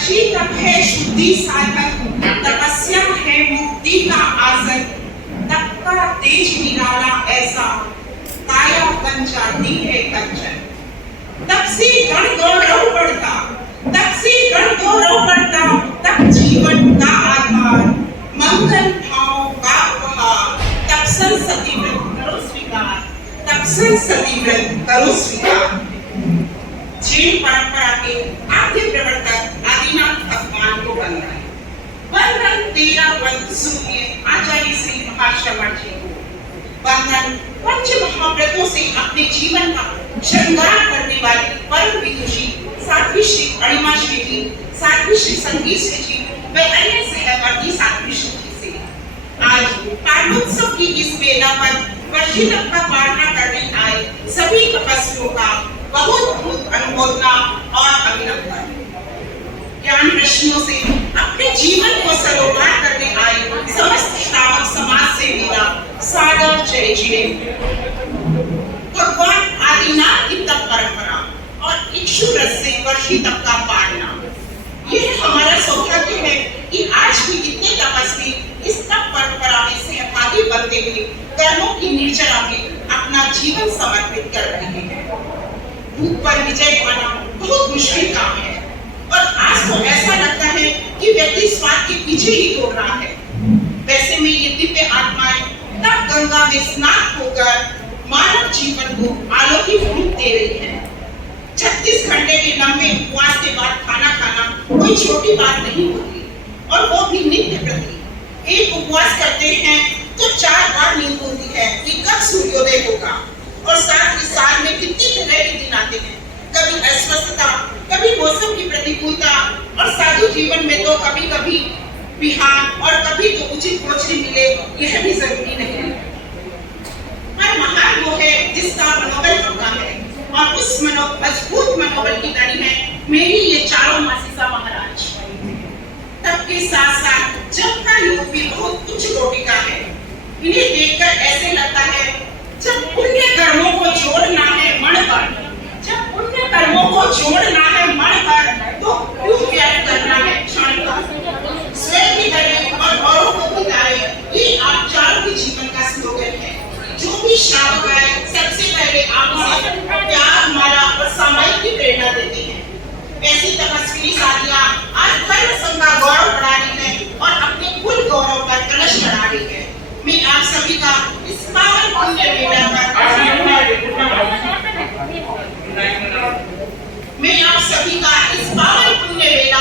वर्षी तप है शुद्धि साधक, तपस्या है मुक्ति का आसन। तप का तेज निराला ऐसा, काया बन जाती है कंचन। तप से गण गौरव बढ़ता, तप से गण गौरव बढ़ता, तप जीवन का आधार, मंगल भाव का उपहार। तप संसति व्रत करो स्वीकार, तप संसति व्रत करो स्वीकार। जैन परंपरा के आद्य प्रवर्तक आदिनाथ भगवान को वंदन। वंदन 13 वर्ष सुनिए आचार्य श्री महाश्रवण जी को। वंदन पंच महाव्रतों से अपने जीवन का श्रृंगार करने वाली परम विदुषी साध्वी श्री अणिमा श्री जी, साध्वी श्री संगीत श्री जी व अन्य सहवर्ती साध्वी श्री जी से आज पारणोत्सव की इस वेला पर वर्षी तप का पारणा करने आए सभी तपस्वियों का बहुत बहुत अनुमोदना और अभिनंदन। ज्ञान रश्मियों से अपने जीवन को सरोवर करने आए समस्त श्रावक समाज से मेरा सादर जय जय। भगवान आदिनाथ की तप परंपरा और इक्षु रस से वर्षी तप का पारणा, यह हमारा सौभाग्य है कि आज भी इतने तपस्वी इस तप परंपरा में सहभागी बनते हुए कर्मों की निर्जरा में अपना जीवन समर्पित कर रहे हैं। भूख पर विजय पाना बहुत मुश्किल काम है और आज तो ऐसा लगता है कि व्यक्ति स्वाद के पीछे ही दौड़ रहा है। वैसे में ये दिव्य आत्माएं तप गंगा में स्नान होकर मानव जीवन को अलौकिक रूप दे रही है। 36 घंटे के लंबे उपवास के बाद खाना खाना कोई छोटी बात नहीं होती और वो भी नित्य प्रति। एक उपवास करते हैं तो 4 बार नींद होती है कि कब सूर्योदय होगा और साथ ही साल में कितनी तरह के दिन आते हैं। कभी अस्वस्थता, कभी मौसम की प्रतिकूलता और साधु जीवन में तो कभी कभी बिहार और कभी तो उचित पोषण मिले, यह भी जरूरी नहीं है। पर महान वो है जिसका मनोबल होता है और उस मजबूत मनोबल की कड़ी है मेरी ये चारों मासिसा महाराज। तब के साथ साथ जब का योग भी बहुत उच्च कोटि का है। इन्हें देखकर ऐसे लगता है जब पुण्य कर्मों को जोड़ना है मन पर, जब पुण्य कर्मों को जोड़ना है मन पर, तो क्यों व्यर्थ करना है क्षण का। स्वयं भी करें और औरों को बताएं, ये आप चारों के जीवन का स्लोगन है। जो भी श्रावक आए सबसे पहले आपसे प्यार, माला और सामायिक की प्रेरणा देते हैं। ऐसी तपस्वी साधियां आज कर्म संघ का गौरव बढ़ा रही है और अपने कुल गौरव का कलश चढ़ा रही है। मैं आप सभी का इस पावन पुण्य वेला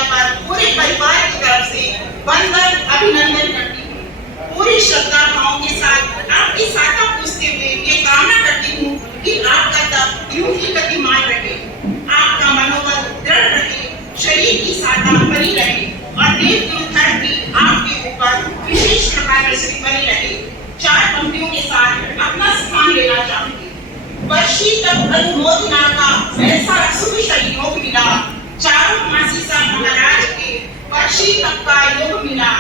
पर पूरे परिवार की तरफ से वंदन अभिनंदन करती हूँ। पूरी श्रद्धा भाव के साथ आपकी साथा पूछते हुए ये कामना करती हूँ कि आपका तप यूं ही गतिमान रहे, आपका मनोबल दृढ़ रहे, शरीर की साधा बनी रहे और देव की धर्म भी आपके ऊपर विशेष प्रकार से बनी रहे। 4 पंक्तियों के साथ अपना स्थान लेना चाहूंगी। वर्षी तप अनुमोदना का ऐसा सुविशल योग मिला, चारों मासिसा महाराज के वर्षी तप का योग मिला।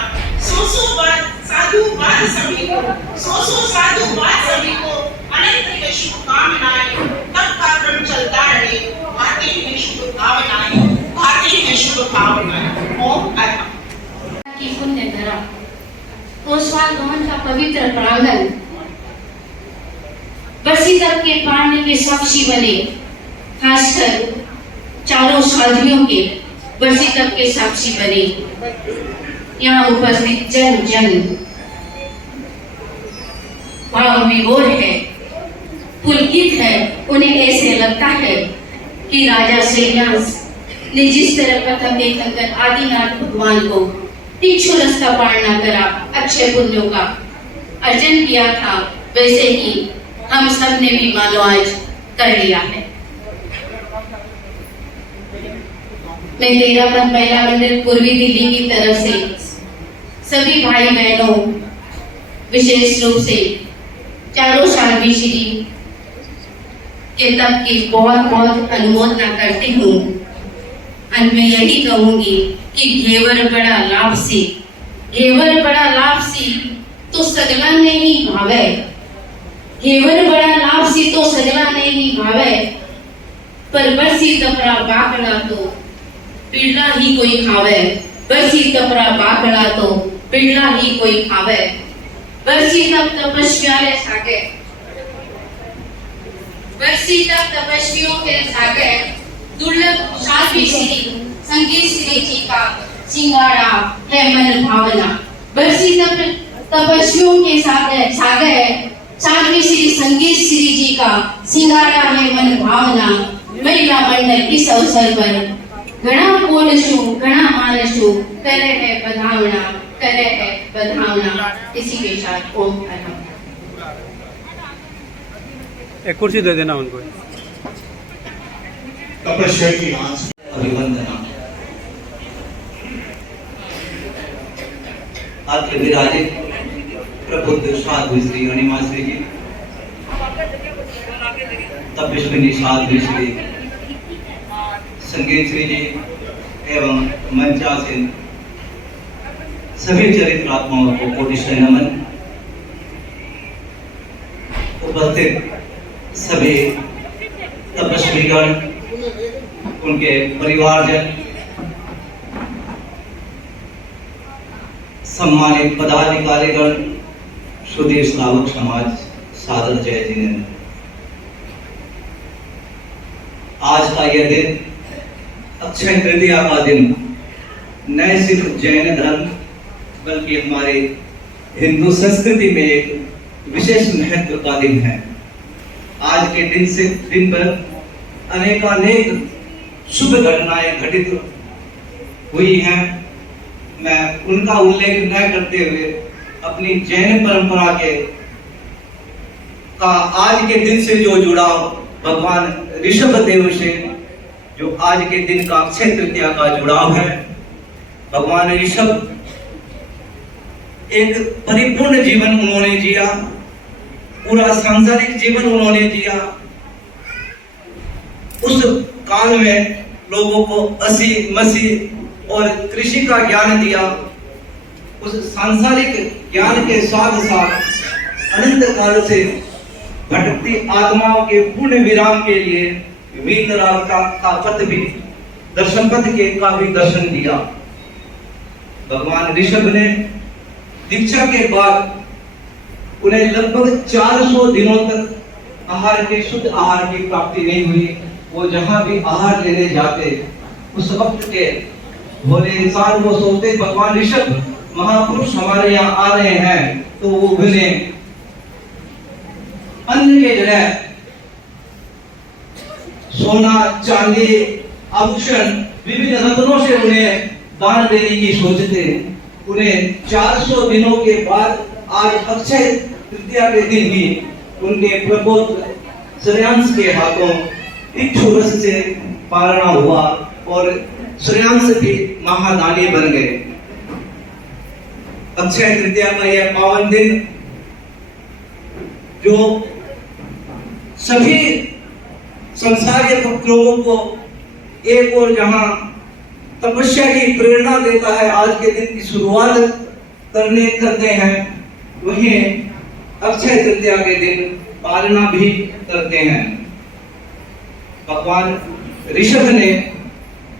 100 बार साधु वाद सभी को, 100 साधु वाद सभी को अनंत के शुभकामनाएं। तप का क्रम चलता रहे, भाते हैं शुभकामनाएं, भाते हैं शुभकामनाएं। ओम अरहम की पुण्य धरा, ओसवाल भवन का पवित्र प्रांगण वर्षी तप के पारने के साक्षी बने। खासकर चारों साधुओं के वर्षी तप के साक्षी बने। यहाँ उपस्थित जन जन भाव विभोर है, पुलकित है। उन्हें ऐसे लगता है कि राजा श्रेयांश ने जिस तरह प्रथम देखकर आदिनाथ भगवान को इक्षु रस का पारणा करा, अक्षय पुण्यों का अर्जन किया था, वैसे ही हम सब ने भी मानो आज कर लिया है। मैं 13 महिला मंदिर पूर्वी दिल्ली की तरफ से सभी भाई बहनों, विशेष रूप से चारों साध्वी श्री के तप की बहुत बहुत अनुमोदना करती हूँ। अंत में यही कहूंगी कि घेवर बड़ा लाभ से, घेवर बड़ा लाभ से तो सगला नहीं भावे, घेवर बड़ा लाभ से तो सगला नहीं भावे, पर बरसी तपरा बाकड़ा तो पिडला ही कोई खावे, बरसी तपरा बाकड़ा तो पिडला ही कोई खावे। बरसी तप तपस्या रे सागे, बरसी तप तपस्वियों के सागे दुर्लभ साध्वी श्री संगीत श्री जी का सिंगाड़ा है मन भावना। बरसी तप तपस्वियों के सागे साध्वी श्री संगीत श्री जी का सिंगाड़ा है मन भावना। महिला मंडल इस अवसर पर घना बोलशु घना मानशु करे है बधावना, करे है बधावना। इसी के साथ ओम अलहम्दुलिल्लाह। एक कुर्सी दे देना उनको। तपस्या की आंच अभिवंदना। अत्र विराजित प्रबुद्ध साध्वी श्री अणिमा श्री जी, तपस्विनी साध्वी श्री संगीत श्री जी एवं मंचासीन सभी चरित्रात्माओं को कोटिशः नमन। उपस्थित सभी तपस्वीगण, उनके परिवारजन, सम्मानित पदाधिकारीगण, सुधीर श्रावक समाज, सादर जय जिनेन्द्र। आज का यह दिन अक्षय तृतीया का दिन न सिर्फ जैन धर्म बल्कि हमारे हिंदू संस्कृति में एक विशेष महत्व का दिन है। आज के दिन पर अनेकानेक शुभ घटनाएं घटित हुई हैं। मैं उनका उल्लेख न करते हुए अपनी जैन परंपरा के का आज के दिन से जो जुड़ाव भगवान ऋषभ देव से जो आज के दिन का अक्षय तृतीया का जुड़ाव है। भगवान ऋषभ एक परिपूर्ण जीवन उन्होंने जिया, पूरा सांसारिक जीवन उन्होंने जिया। उस काल में लोगों को असी मसी और कृषि का ज्ञान दिया। उस सांसारिक ज्ञान के साथ साथ अनंत काल से भटकती आत्माओं के पूर्ण विराम के लिए वीतराग का पथ भी दर्शन पथ के का भी दर्शन दिया। भगवान ऋषभ ने दीक्षा के बाद उन्हें लगभग 400 दिनों तक आहार के शुद्ध आहार की प्राप्ति नहीं हुई। वो जहां भी आहार लेने जाते उस वक्त के भोले इंसान वो सोचते भगवान ऋषभ महापुरुष हमारे यहाँ आ रहे हैं, तो वो उन्हें अन्न के जगह सोना चांदी आभूषण विभिन्न रत्नों से उन्हें दान देने की सोचते। उन्हें 400 दिनों के बाद आज अक्षय तृतीया के दिन ही उनके प्रबोध श्रेयांश के हाथों इच्छू रस से पारणा हुआ और श्रेयांश भी महादानी बन गए। अक्षय तृतीया का यह पावन दिन जो सभी संसारीय लोगों को एक और जहां तपस्या की प्रेरणा देता है, आज के दिन की शुरुआत करते हैं, वहीं अक्षय तृतीया के दिन पालना भी करते हैं। भगवान ऋषभ ने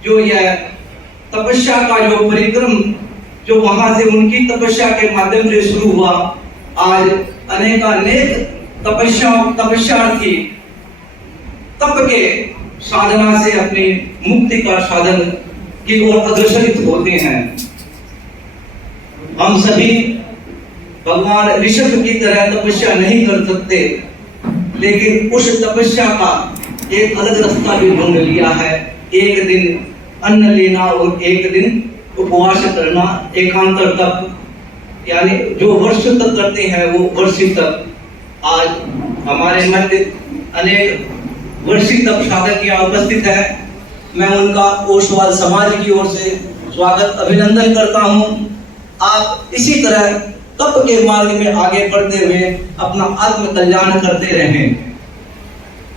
जो यह तपस्या का जो परिक्रम जो वहां से उनकी तपस्या के माध्यम से शुरू हुआ, आज अनेकानेक तपस्यार्थी तप के साधना से अपनी मुक्ति का साधन की ओर अग्रसरित होते हैं। हम सभी भगवान ऋषभ की तरह तपस्या नहीं कर सकते, लेकिन उस तपस्या का एक अलग रास्ता भी ढूंढ लिया है। एक दिन अन्न लेना और एक दिन उपवास करना, एकांतर तप, यानी जो वर्ष तक करते हैं वो वर्षी तप। आज हमारे मध्य अनेक वर्षी तप साधक यहाँ उपस्थित है। मैं उनका ओसवाल समाज की ओर से स्वागत अभिनंदन करता हूँ। आप इसी तरह तप के मार्ग में आगे बढ़ते हुए अपना आत्म कल्याण करते रहें।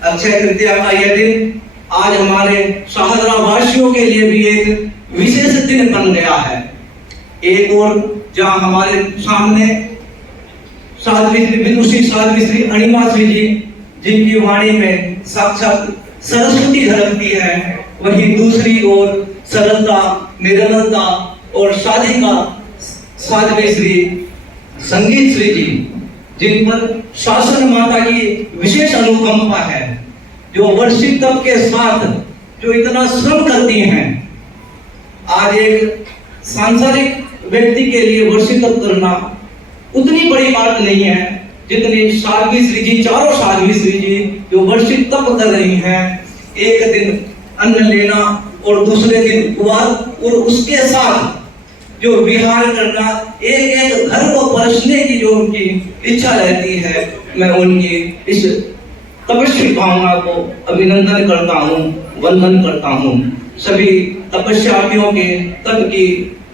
अक्षय तृतीया का यह दिन आज हमारे शाहदरा वासियों के लिए भी एक विशेष दिन बन गया है। एक और जहाँ हमारे सामने साध्वी श्री विदुषी साध्वी श्री अणिमा श्री जी जिनकी वाणी में साक्षात सरस्वती झलकती है, वहीं दूसरी ओर सरलता, निरंतरता और शादी का साध्वी श्री संगीत श्री जी, जिन पर शासन माता की विशेष अनुकंपा है, जो वर्षित तप के साथ जो इतना श्रम करती हैं। आज एक सांसारिक व्यक्ति के लिए वर्षित तप करना उतनी बड़ी बात नहीं है जितनी साध्वी श्री जी, चारों साध्वी श्री जी जो वर्षित तप कर रही हैं। एक दिन अन्न लेना और दूसरे दिन उपवास, और उसके साथ जो विहार करना, एक एक घर को परसने की जो उनकी इच्छा रहती है, मैं उनकी इस तपस्वी भावना को अभिनंदन करता हूँ, वंदन करता हूँ। सभी तपस्यार्थियों के तप की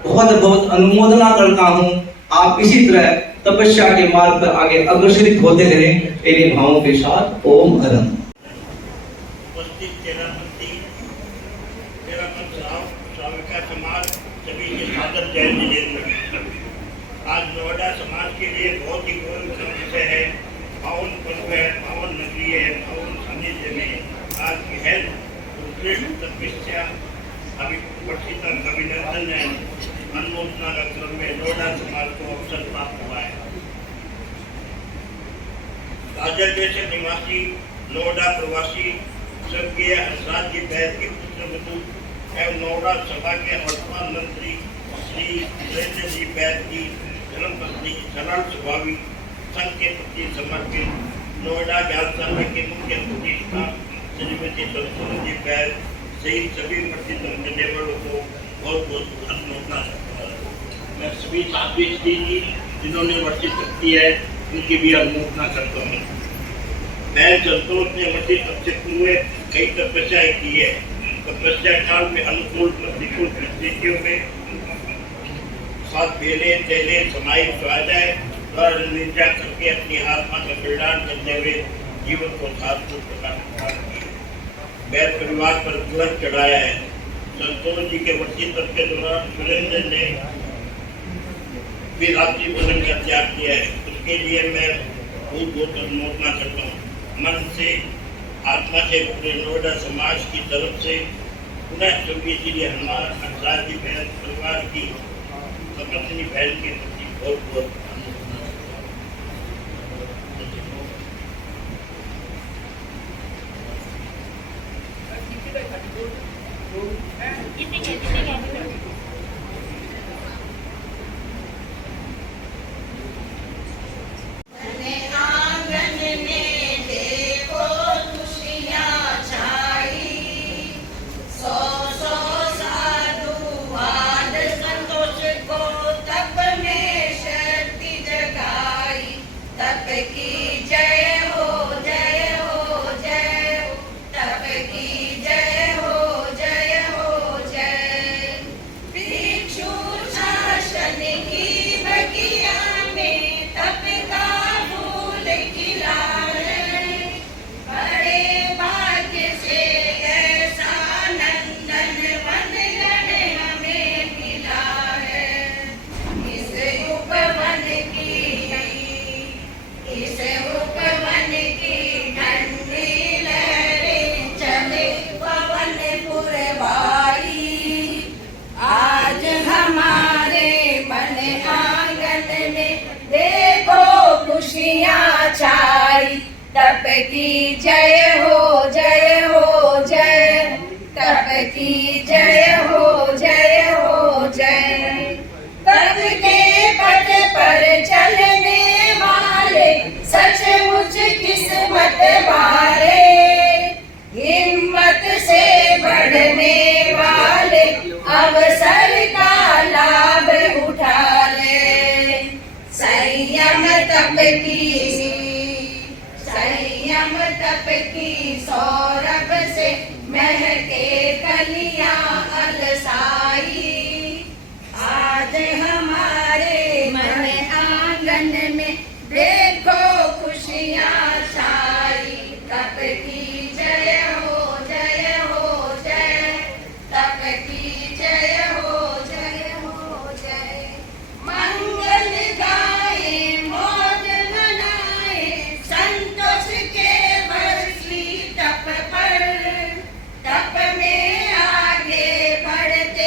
बहुत बहुत अनुमोदना करता हूँ। आप इसी तरह तपस्या के मार्ग पर आगे अग्रसरित होते रहें, इन्हीं भावों के साथ। ओम अरम। आज नोएडा समाज के लिए बहुत ही गौरव विषय है। पावन पर्व है, पावन नगरी है, पावन सानिध्य में आज की है उत्कृष्ट तपस्या अभिनंदन है। अनुमोदना का क्रम में नोएडा समाज को अवसर प्राप्त हुआ है। गाजर देश निवासी नोएडा प्रवासी स्वर्गीय हंसराज जी बैद के पुत्रवधू एवं नोएडा सभा के वर्तमान मंत्री श्री वीरेंद्र जी बैद की धर्मपत्नी सरल स्वभावी संघ के प्रति समर्पित नोएडा ज्ञानशाला के मुख्य प्रतिष्ठा श्रीमती संतोष जी बैद सहित सभी प्रसिद्ध करने वालों को बहुत बहुत अनुमोदना करता हूँ। मैं सभी साध्वी श्री जी जिन्होंने वर्षित की है उनकी भी अनुमोदना करता हूँ। बैद संतोष ने वर्षित सबसे पूर्व कई तपस्याएं की है। तपस्या काल में अनुकूल प्रतिकूल परिस्थितियों में साथ बेले तेले समाई स्वाध्याय द्वारा निंदा करके अपनी आत्मा का कल्याण करते हुए जीवन को सार्थक प्रकार किया। बैद परिवार पर तिलक चढ़ाया है। संतोष जी के वर्षित तप के दौरान सुरेंद्र ने भी रात्रि भोजन का त्याग किया है। उसके लिए मैं बहुत बहुत अनुमोदना करता हूँ। मन से आत्मा से पूरे नोएडा समाज की तरफ से पुनः स्वर्गीय श्री हंसराज जी बैद परिवार की अपनी बहन के प्रति बहुत बहुत तप की जय हो जय हो जय, तप की जय हो जय हो जय। तप के पथ पर चलने वाले सचमुच किस्मत वाले, हिम्मत से बढ़ने वाले अवसर का लाभ उठा ले। संयम तप की सौरभ से महके कलियां अलसाई। आज हमारे मन आंगन में देखो खुशियां छाई। तप की जय हो जय हो जय, तप की जय हो जय हो जय। मंगल गाए मौज मनाए संतोष के वर्षी तप पर, तप में आगे बढ़ते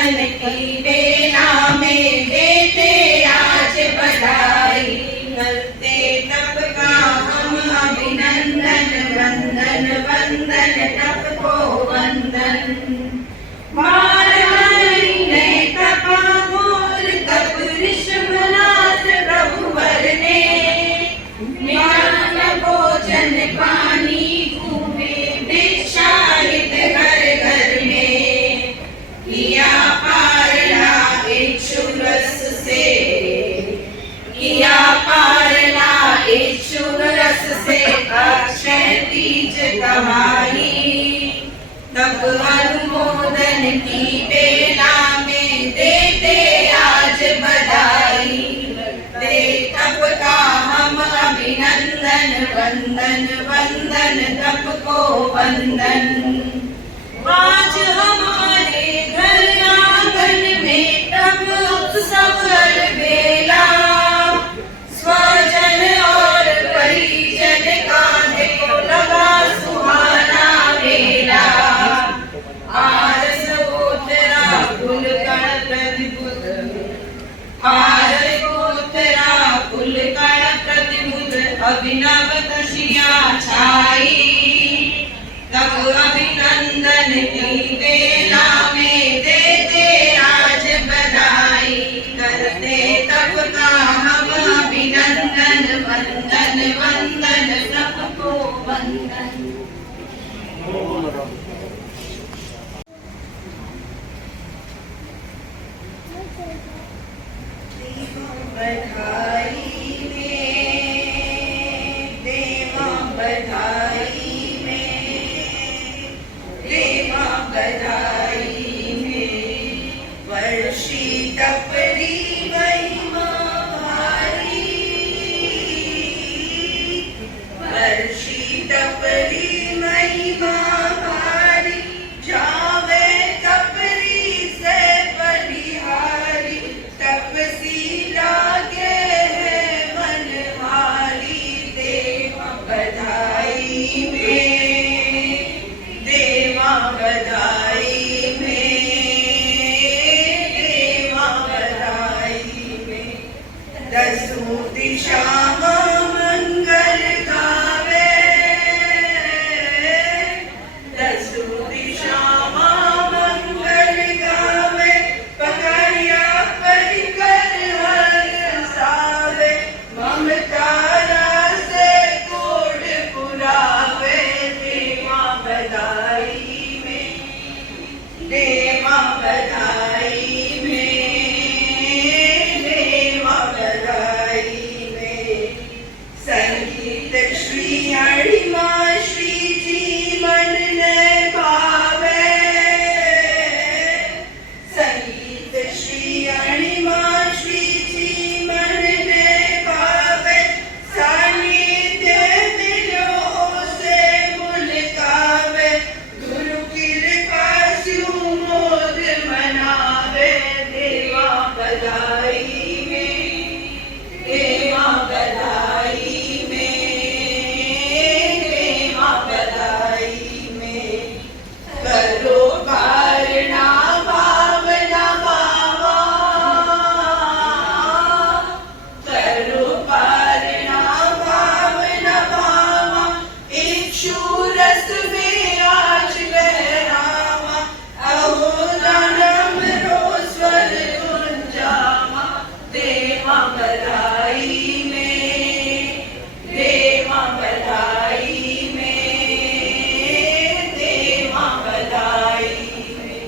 मंगन की बेला में देते आज बधाई। करते तप का हम अभिनंदन, वंदन वंदन तप को वंदन। मारवाड़ी ने तपा घोर तप ऋषभनाथ प्रभुवर ने। ज्ञान भोजन पानी घूमे भिक्षारित घर घर में। किया पारना इक्षुरस से, किया पारना इक्षुरस से अक्षय बीज कमाई। तब अनुमोदन की बेला में देते आज बधाई। दे तप का हम अभिनंदन, वंदन वंदन तप को वंदन। आज हमारे घर आंगन में तप उत्सव बेला। स्वजन और परिजन का देखो लगा सुहाना मेला। आरस गोत्रा कुल कण प्रतिबुध, आरस गोत्रा कुल कण प्रतिबुध अभिनव खुशियाँ छाई। तब अभिनंदन की बेला में देते आज बधाई। करते तब का हम अभिनंदन, वंदन वंदन सबको वंदन। बधाई में, देवा बधाई में, देवा बधाई में। वर्षी तपरी महिमा भारी, वर्षी तपरी महिमा भारी। जावे तपरी से बलिहारी, तपसी लागे है मनहारी। देवा बधाई में, देवा बधाई में, देवा बधाई में। दसों दिशा मंगल गावे, दसों दिशा मंगल गावे। पकड़िया परिकर हर्षावे, ममता से कोड पुरावे। देवा बधाई में, देवा बधाई में, देवा बधाई में। संगीत श्री अणिमा श्री जी मन ने भावे। संगीत श्री अणिमा श्री जी मन ने भावे। सानिध्य मिलो से मुल्कावे, गुरु कृपा स्यु मोद मनावे। देवा बधाई में, देवा बधाई में, देवा बधाई में। करो पारना भावना बाबा, करो पारना भावना बाबा। इक्षुरस में आज लहरावा, अहो जन्म रो स्वर गुंजावा। देवा बधाई में, देवा बधाई में, देवा बधाई में।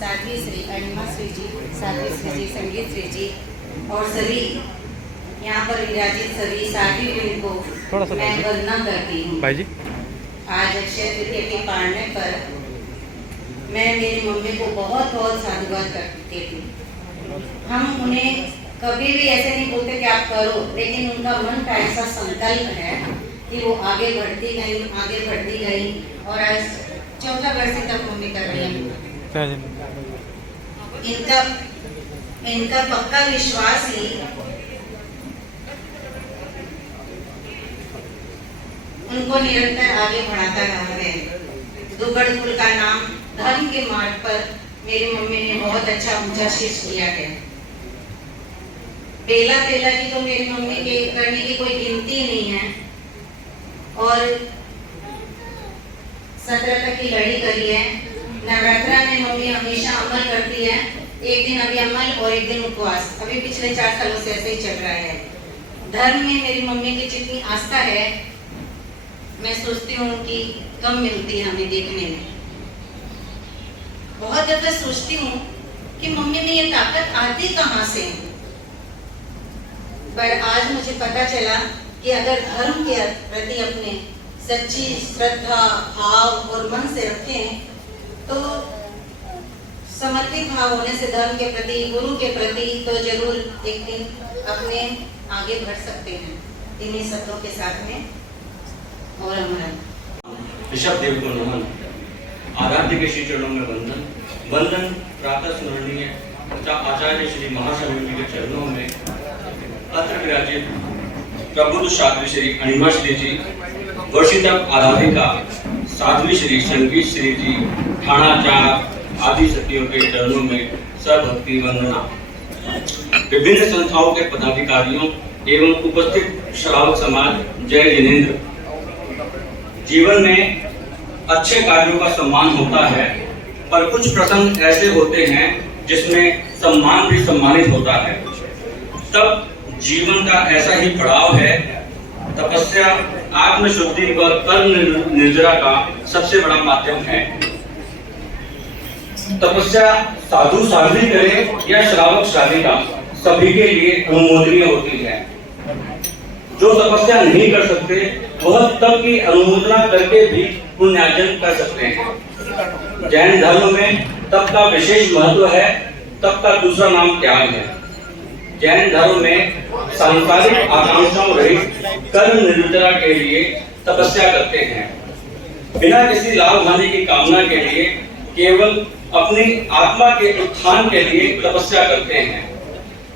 साध्वी श्री अणिमा श्री जी, साध्वी श्री जी, संगीत श्री जी और सभी यहाँ पर विराजित सभी साध्वी बहन को मैं वंदना करती हूँ। आज अक्षय तृतीया के पारने पर मैं मेरी मम्मी को बहुत बहुत साधुवाद करती थी। हम उन्हें कभी भी ऐसे नहीं बोलते कि आप करो, लेकिन उनका मन का ऐसा संकल्प है कि वो आगे बढ़ती गई, आगे बढ़ती गई और आज चौथा वर्ष तक मम्मी कर रही है। इनका पक्का विश्वास ही उनको निरंतर आगे बढ़ाता रहा है। दुबड़ कुल का नाम धर्म के मार्ग पर मेरी मम्मी ने बहुत अच्छा ऊंचा शीर्ष किया है। बेला तेला की तो मेरी मम्मी के करने की कोई गिनती नहीं है, और 17 तक की लड़ी करी है। नवरात्रा में मम्मी हमेशा अमल करती है, एक दिन अभी अमल और एक दिन उपवास। अभी पिछले 4 सालों से ऐसे ही चल रहा है। धर्म में मेरी मम्मी की जितनी आस्था है, मैं सोचती हूँ कि कम मिलती है हमें देखने में। बहुत ज्यादा सोचती हूँ कि मम्मी में ये ताकत आती कहाँ से, पर आज मुझे पता चला कि अगर धर्म के प्रति अपने सच्ची श्रद्धा, भाव और मन से रखें तो समर्पित भाव होने से धर्म के प्रति, गुरु के प्रति तो जरूर एक दिन अपने आगे बढ़ सकते हैं। इन्हीं शब्दों के साथ में और हमारा ऋषभ देव को नमन, आराध्य के श्री चरणों में वंदन। वंदन प्रातः स्मरणीय तथा आचार्य श्री महास्वामी के चरणों में अत्र विराजित प्रबुद्ध साध्वी श्री अणिमा श्री जी, वर्षितक आराधिका साध्वी श्री संगीत श्री जी, ठाणाचार आदि सखियों के चरणों में सबभक्ति वंदना। विभिन्न संस्थाओं के पदाधिकारियों एवं उपस्थित श्रावक समाज, जय जिनेन्द्र। जीवन में अच्छे कार्यों का सम्मान होता है, पर कुछ प्रसंग ऐसे होते हैं जिसमें सम्मान भी सम्मानित होता है। तब जीवन का ऐसा ही पड़ाव है। तपस्या आत्मशुद्धि व कर्म निर्जरा का सबसे बड़ा माध्यम है। तपस्या साधु साध्वी करे या श्रावक श्राविका, सभी के लिए अनुमोदनीय होती है। जो तपस्या नहीं कर सकते वह तप की अनुमोदना करके भी पुण्यार्जन कर सकते हैं। जैन धर्म में तप का विशेष महत्व है। तप का दूसरा नाम त्याग है। जैन धर्म में सांसारिक आकांक्षाओं रहित कर्म निर्जरा के लिए तपस्या करते हैं। बिना किसी लाभ हानि की कामना के लिए केवल अपनी आत्मा के उत्थान के लिए तपस्या करते हैं।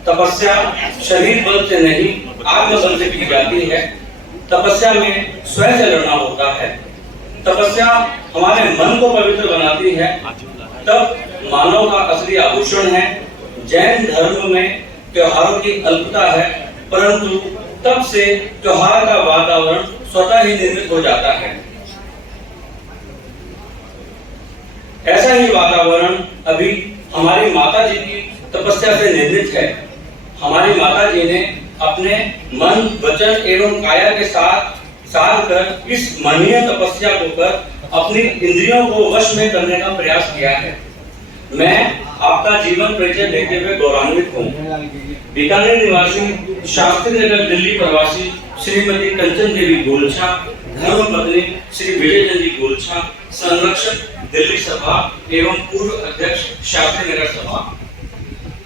तपस्या शरीर बल से नहीं, आत्म बल से की जाती है। तपस्या में स्वयं से लड़ना होता है। तपस्या हमारे मन को पवित्र बनाती है। तब मानव का असली आभूषण है। जैन धर्म में त्योहारों की अल्पता है, परंतु तब से त्योहार का वातावरण स्वतः ही निर्मित हो जाता है। ऐसा ही वातावरण अभी हमारी माता जी की तपस्या से निर्मित है। हमारी माता जी ने अपने मन, वचन एवं काया के साथ साध कर इस महनीय तपस्या को कर अपनी इंद्रियों को वश में करने का प्रयास किया है। मैं आपका जीवन परिचय देते हुए गौरवान्वित हूँ। बीकानेर निवासी, शास्त्री नगर दिल्ली प्रवासी श्रीमती कंचन देवी गोलछा, धर्मपत्नी श्री विजय चंद्र जी गोलछा, संरक्षक दिल्ली सभा एवं पूर्व अध्यक्ष शास्त्री नगर सभा।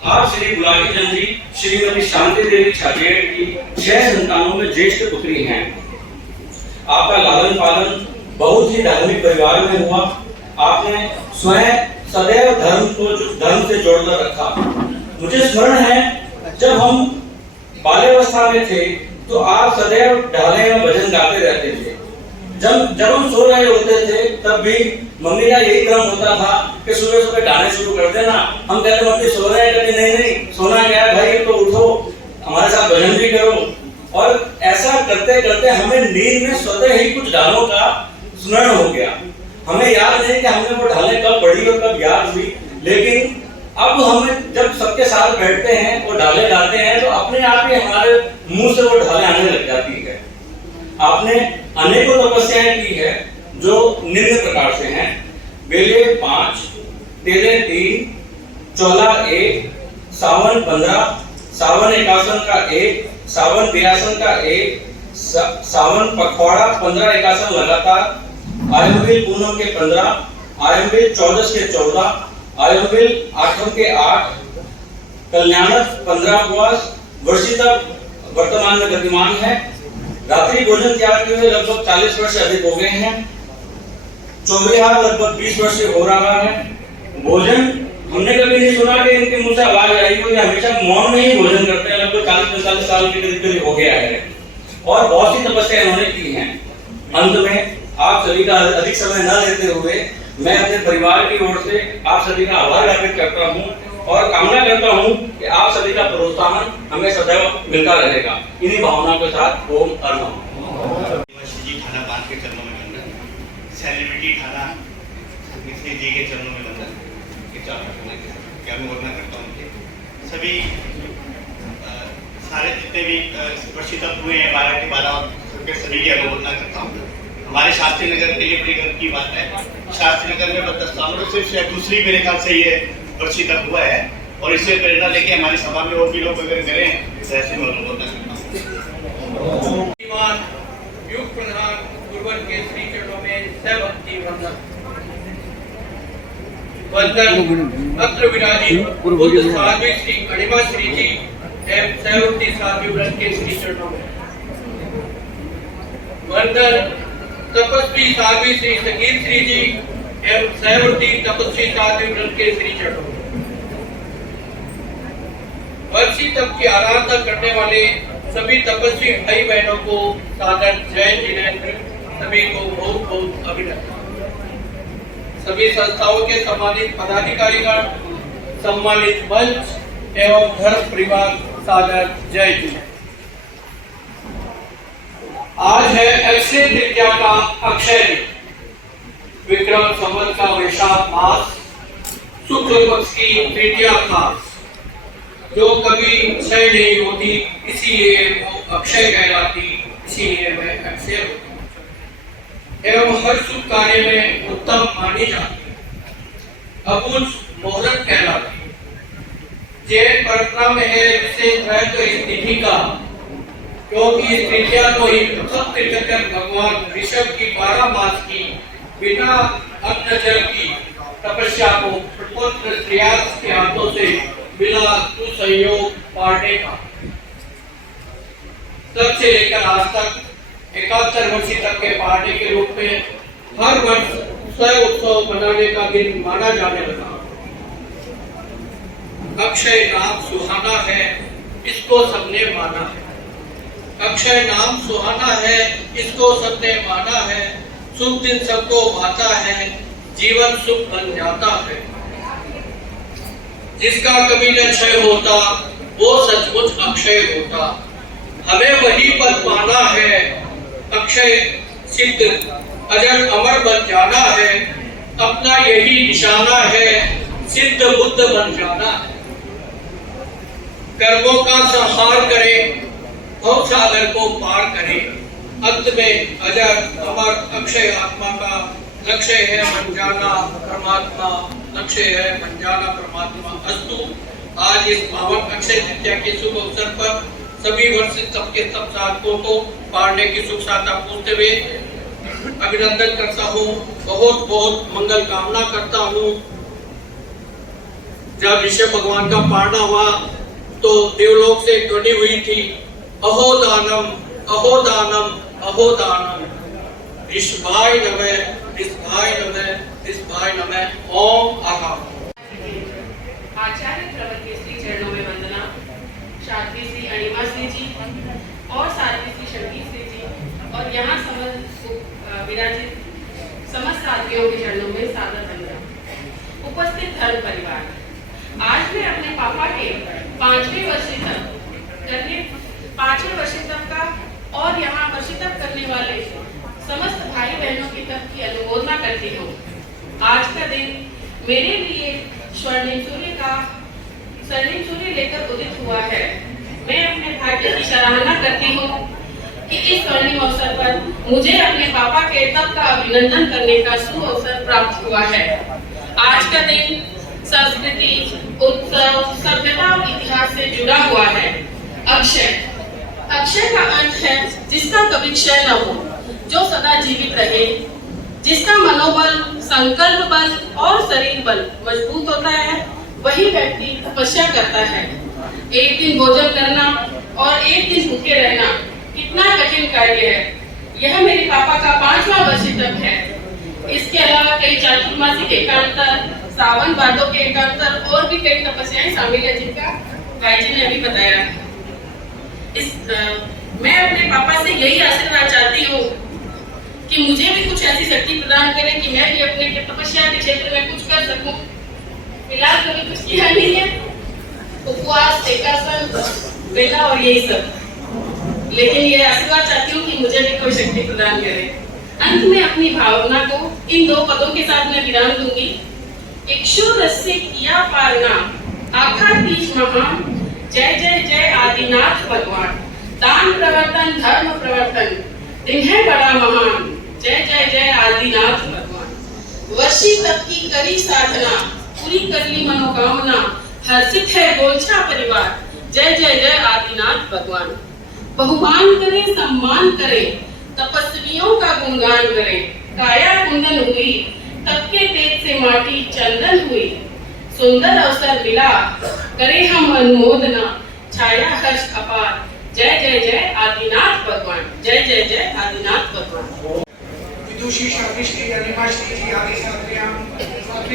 आप श्री गुलाबी चंद जी, श्रीमती शांति देवी छाजेड़ की 6 संतानों में ज्येष्ठ पुत्री हैं। आपका लालन पालन बहुत ही धार्मिक परिवार में हुआ। आपने स्वयं सदैव धर्म से जोड़कर रखा। मुझे स्मरण है जब हम बाल्यावस्था में थे तो आप सदैव ढाले में भजन गाते रहते थे। जब हम सो रहे होते थे तब भी मम्मी का यही क्रम होता था कि सुबह सुबह गाने शुरू कर देना। हम कहते मम्मी सो रहे हैं, कहते नहीं सोना क्या है भाई, तो उठो हमारे साथ भजन भी करो। और ऐसा करते करते हमें नींद में स्वतः ही कुछ गानों का स्मरण हो गया। हमें याद नहीं कि हमने वो ढालें कब पढ़ी और कब याद हुई, लेकिन अब हम जब सबके साथ बैठते हैं वो ढालें गाते हैं तो अपने आप ही हमारे मुंह से वो ढालें आने लग जाती है। आपने अनेकों तपस्याएं की है जो निम्न प्रकार से हैं: बेले 5, तेले 3, चौला 1, सावन 15, सावन एकासन का 1, सावन ब्यासन का 1, सावन पखवाड़ा 15 एकासन लगातार, आयम्बिल पूनम के 15, आयम्बिल 14 के 14, आयम्बिल 8 के 8, कल्याणक 15 उपवास, वर्षिता वर्तमान में गतिमान है। रात्रि भोजन त्याग किए हुए लगभग 40 वर्ष से अधिक हो गए हैं। चौबेहार लगभग 20 वर्ष से हो रहा है। भोजन हमने कभी नहीं सुना कि इनके मुंह से आवाज आई हो। ये हमेशा मौन में ही भोजन करते हैं। लगभग 40-45 साल के करीब हो गया है और बहुत सी तपस्या इन्होंने की हैं। अंत में आप सभी का अधिक समय न लेते हुए मैं अपने परिवार की ओर से आप सभी का आभार व्यक्त करता हूँ और कामना करता हूँ कि आप सभी का प्रोत्साहन हमें सदैव मिलता रहेगा। इन्हीं भावनाओं के साथ ओम अर्नम। जी थाना बांध के चरणों में वंदन, सेलिब्रिटी थाना मिश्री जी के चरणों में वंदन। क्या मैं वंदना करता हूँ सभी सारे जितने भी वर्षित हुए हैं 12 के 12 के सभी की अनुमोदना करता हूँ। हमारे शास्त्री नगर के लिए बड़ी गर्व की बात है। शास्त्री नगर में 32 सालों से शायद दूसरी मेरे ख्याल से ये वर्षित हुआ है और इससे प्रेरणा लेके हमारी सभा में और भी लोग अगर करें तो ऐसे मैं अनुमोदना करता हूँ। युग प्रधान गुरुवर के श्री चरणों में सभक्ति वंदन। वंदन अत्र विराजित बुद्ध साध्वी श्री अणिमा श्री जी एवं सैवती साध्वी व्रत के श्री चरणों में। वंदन तपस्वी साध्वी श्री संगीत श्री जी एवं सैवती तपस्वी साध्वी व्रत के श्री चरणों में। वर्षी तप की आराधना करने वाले सभी तपस्वी भाई बहनों को सादर जय जिनेन्द्र, सभी को बहुत बहुत अभिनंदन। सभी संस्थाओं के सम्मानित पदाधिकारीगण, सम्मानित मंच एवं धर्म परिवार सादर जय जिनेन्द्र। आज है अक्षय तृतीया का अक्षय दिन, विक्रम संवत का वैशाख मास, शुक्ल पक्ष की तृतीया खास, जो कभी क्षय नहीं होती इसीलिए वो अक्षय कहलाती, इसीलिए वह अक्षय होती एवं हर शुभ कार्य में उत्तम मानी जाती, अबूझ मुहूर्त कहलाती। जैन परंपरा में है विशेष महत्व इस तिथि का, क्योंकि इस तृतीया को ही प्रथम तीर्थंकर भगवान ऋषभ की 12 मास की बिना अन्न जल की तपस्या को पुत्र श्रेयास के हाथों से बिना सुसंयोग पारने का, तब से लेकर आज तक 71 वर्ष तक के पारने के रूप में हर वर्ष स्वयं उत्सव मनाने का दिन माना जाने लगा। अक्षय नाम सुहाना है, इसको सबने माना है। अक्षय नाम सुहाना है, इसको सबने माना है। सुख दिन सबको भाता है, जीवन सुख बन जाता है। जिसका कभी न क्षय होता वो सचमुच अक्षय होता। हमें वही पद पाना है, अक्षय सिद्ध अजर अमर बन जाना है। अपना यही निशाना है, सिद्ध बुद्ध बन जाना है। कर्मों का संहार करे, भव सागर को पार करे। अंत में अजर अमर अक्षय आत्मा का लक्ष्य है बन जाना परमात्मा, लक्ष्य है बन जाना परमात्मा। अस्तु आज इस पावन अक्षय तृतीया के शुभ अवसर पर सभी वर्षित सबके सब साधकों को पारने की सुख साता पूछते हुए अभिनंदन करता हूँ, बहुत बहुत मंगल कामना करता हूँ। जब ऋषभ भगवान का पारना हुआ तो देवलोक से ध्वनि हुई थी, अहो दानम अहो दानम अहो दानम। ऋषभाय नमः, ऋषभाय नमः, ऋषभाय नमः। ओम आकाश। आचार्य प्रवर के श्री चरणों में वंदना। साध्वी श्री अणिमा श्री जी और साध्वी श्री संगीत श्री जी और यहाँ विराजित समस्त साथियों के चरणों में सादर वंदना। उपस्थित धर्म परिवार, आज मैं अपने पापा के 5वें वर्षितम का और यहाँ वर्षितम करने वाले समस्त भाई बहनों की तप की अनुमोदना करती हूँ। आज का दिन मेरे लिए स्वर्णिम सूर्य लेकर उदित हुआ है। मैं अपने भाग्य की सराहना करती हूँ कि इस स्वर्णिम अवसर पर मुझे अपने पापा के तप का अभिनंदन करने का शुभ अवसर प्राप्त हुआ है। आज का दिन संस्कृति, उत्सव, सभ्यता और इतिहास से जुड़ा हुआ है। अक्षय का अर्थ है जिसका कभी क्षय न हो, जो सदा जीवित रहे, जिसका मनोबल, संकल्प बल और शरीर बल मजबूत होता है, वही व्यक्ति तपस्या करता है। एक दिन भोजन करना और एक दिन भूखे रहना कितना कठिन कार्य है। यह मेरे पापा का 5वां वर्षितम है। इसके अलावा कई चातुर्मासिक एकांतर, सावन भादों के एकांतर और भी कई तपस्याएं शामिल है, जिनका भाई जी ने अभी बताया। मैं अपने पापा से यही आशीर्वाद चाहती हूँ कि मुझे भी कुछ ऐसी शक्ति प्रदान करें कि मैं भी अपने तपस्या कभी कुछ किया नहीं है, उपवास, एकासन, बेटा और यही सब। लेकिन ये आशीर्वाद चाहती हूँ कि मुझे भी कोई शक्ति प्रदान करे। अंत में अपनी भावना को इन 2 पदों के साथ मैं विराम दूंगी। इक्षु रस्य किया पारना, आखा तीज महान, जय जय जय आदिनाथ भगवान। दान प्रवर्तन धर्म प्रवर्तन, दिन है बड़ा महान, जय जय जय आदिनाथ भगवान। वर्षी तप की करी साधना, पूरी कर ली मनोकामना, हर्षित है गोलछा परिवार, जय जय जय आदिनाथ भगवान। बहुमान करे सम्मान करे, तपस्वियों का गुणगान करे, काया कुंदन हुई, तप के तेज से माटी चंदन हुई। सुंदर अवसर मिला, करे हम अनुमोदना, छाया हर्ष अपार, जय जय जय आदिनाथ भगवान, जय जय जय आदिनाथ भगवान। विदुषी श्री अनिमा श्री जी आदि सात्रियां,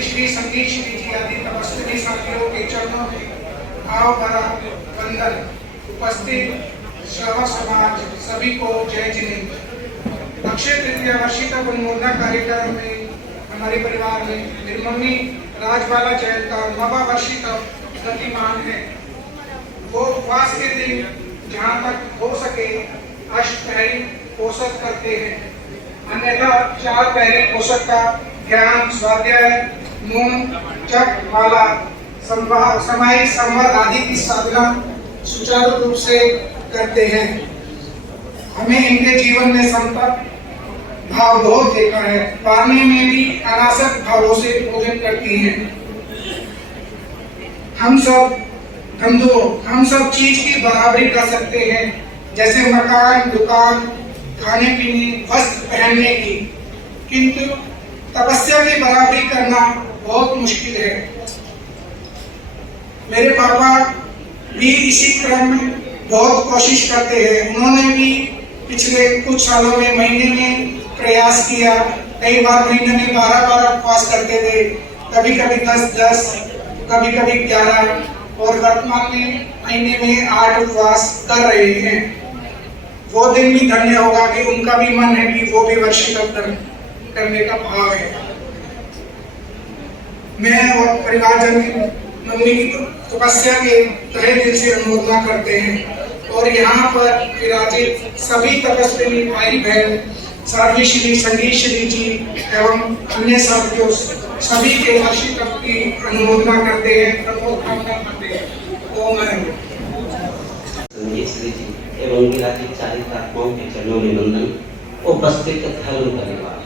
श्री संगीत श्री जी आदि तपस्वी साथियों के चरणों में भाव भरा वंदन। उपस्थित श्रवक समाज सभी को जय जिनेन्द्र। अक्षय तृतीया वर्षिता अनुमोदना कार्यक्रम में हमारे परिवार में मेरी मम्मी राजबाला जैन का 9वां वर्षिता गतिमान है। वो उपवास के दिन जहाँ तक हो सके अष्टपहरी पोषक करते हैं, अन्यथा 4 पहरी पोषक का ज्ञान, स्वाध्याय, मूंग, जप, माला, सामायिक संवाद आदि की साधना सुचारू रूप से करते हैं। हमें इनके जीवन में संपर्क भाव बहुत देखा है। पानी में भी अनासक्त भावों से भोजन करती हैं। हम सब चीज की बराबरी कर सकते हैं, जैसे मकान, दुकान, खाने पीने, वस्त्र पहनने की, किंतु तपस्या की बराबरी करना बहुत मुश्किल है। मेरे पापा भी इसी क्रम में बहुत कोशिश करते हैं। उन्होंने भी पिछले कुछ सालों में महीने में प्रयास किया। कई बार महीने में 12 उपवास करते थे, कभी कभी 10, कभी कभी 11, और वर्तमान में महीने में 8 उपवास कर रहे हैं। वो दिन भी धन्य होगा कि उनका भी मन है कि वो भी वर्षिता करने का भाव है। मैं और परिवारजन मम्मी की तपस्या के तहे दिल से अनुमोदना करते हैं, और यहाँ पर विराजित सभी तपस्वी भाई बहन, साध्वी श्री संगीत श्री जी एवं अन्य साथियों सभी के वर्षिता की अनुमोदना करते हैं, प्रमोद कामना करते हैं। ओम नमः संगीत श्री जी एवं विराजित चारित्रात्माओं के चरणों में वंदन। उपस्थित धर्म परिवार,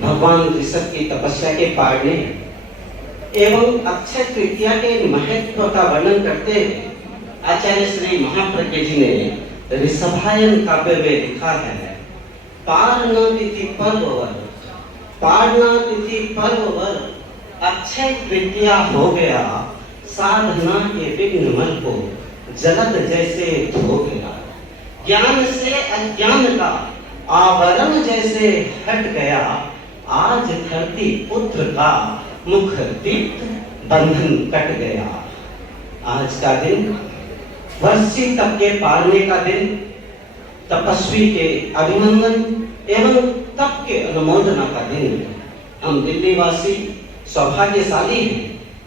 भगवान ऋषभ की तपस्या के पारने एवं अक्षय तृतीया के महत्व का वर्णन करते हुए आचार्य श्री महाप्रज्ञ जी ने ऋषभायन काव्य में लिखा है, पारना तिथि पर्ववर अक्षय तृतीया हो गया, साधना के विघ्न मन को जलद जैसे धो गया। ज्ञान से अज्ञान का आवरण जैसे हट गया, आज धरती पुत्र का मुख दीप्त बंधन कट गया। आज का दिन वर्षी तप के पारने का दिन, तपस्वी के अभिनंदन एवं तप के अनुमोदना का दिन। हम दिल्ली वासी सौभाग्यशाली हैं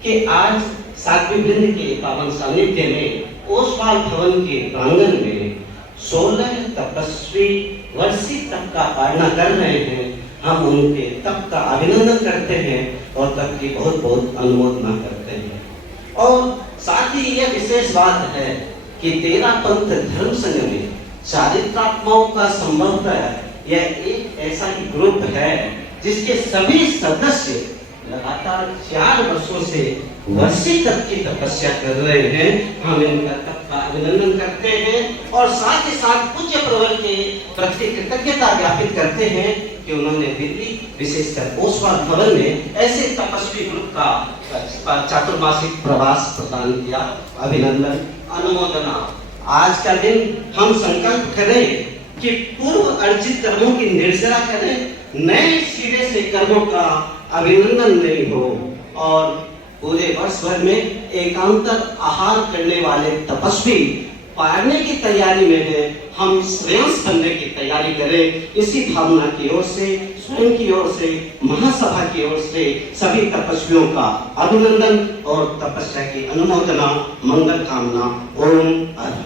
कि आज साध्वी वृंद के पावन सानिध्य में ओसवाल भवन के प्रांगण में 16 तपस्वी वर्षी तप का पालना कर रहे हैं। हम उनके तप का अभिनंदन करते हैं और तप की बहुत बहुत अनुमोदना करते हैं। और साथ ही यह विशेष बात है कि 13 पंथ धर्म संघ में चारित्रात्माओं का संभवतः यह एक ऐसा ही ग्रुप है जिसके सभी सदस्य लगातार 4 वर्षों से वर्षी तप की तपस्या कर रहे हैं। हम इनका तप का अभिनंदन करते हैं और साथ ही साथ पूज्य प्रवर के प्रति कृतज्ञता ज्ञापित करते हैं कि उन्होंने दिल्ली विशेषकर ओसवाल भवन में ऐसे तपस्वी ग्रुप का चातुर्मासिक प्रवास प्रदान किया। अभिनंदन, अनुमोदना। आज का दिन हम संकल्प करें कि पूर्व अर्जित कर्मों की निर्जरा करें, नए सिरे से कर्मों का अभिनंदन नहीं हो, और पूरे वर्ष भर में एकांतर आहार करने वाले तपस्वी पारने की तैयारी में है। हम श्रेयांश बनने की तैयारी करें। इसी भावना की ओर से स्वयं की ओर से, महासभा की ओर से सभी तपस्वियों का अभिनंदन और तपस्या की अनुमोदना, मंगल कामना। ओम हरि।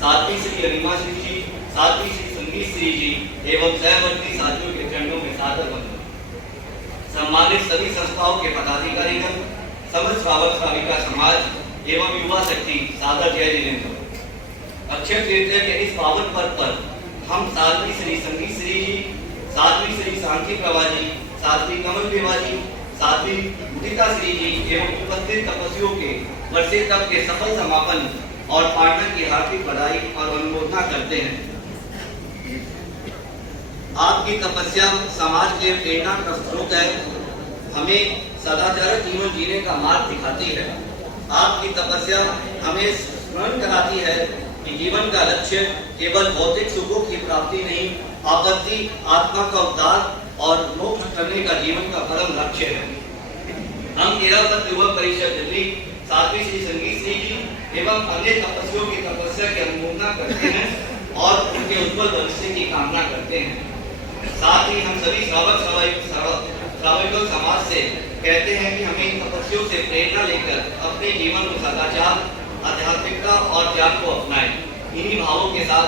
साध्वी श्री अनिमा श्री जी, साध्वी श्री संगीत श्री जी एवं सहवर्ती साथियों के चरणों में सादर वंदन। सम्मानित सभी संस्थाओं के पदाधिकारीगण, समस्त श्रावक श्राविका समाज एवं युवा शक्ति, सादर जय जिनेन्द्र। अक्षय तृतीया के इस पावन पर्व पर हम साध्वी श्री संगीत श्री जी, साध्वी श्री शांति प्रभा जी, साध्वी कमल बेवा जी, साध्वी मुदिता श्री जी एवं उपस्थित तपस्वियों के वर्षे तक के सफल समापन और पाठन की हार्दिक बधाई और अनुमोदना करते हैं। आपकी तपस्या समाज के प्रेरणा का स्रोत है, हमें सदाचार जीवन जीने का मार्ग दिखाती है। आपकी तपस्या हमें स्मरण कराती है कि जीवन का लक्ष्य केवल भौतिक सुखों की प्राप्ति नहीं, आपत्ति, आत्मा का उद्धार और मोक्ष करने का जीवन का परम लक्ष्य है। हम केरापत युवक परिषद दिल्ली, साध्वी श्री संगीत श्री जी एवं अन्य तपस्वियों की तपस्या की अनुमोदना करते हैं और उनके उज्जवल भविष्य की कामना करते हैं। साथ ही हम सभी श्रावक समाज से कहते हैं कि हमें इन तपस्वियों से प्रेरणा लेकर अपने जीवन में सदाचार, आध्यात्मिकता और त्याग को अपनाएं। इन्हीं भावों के साथ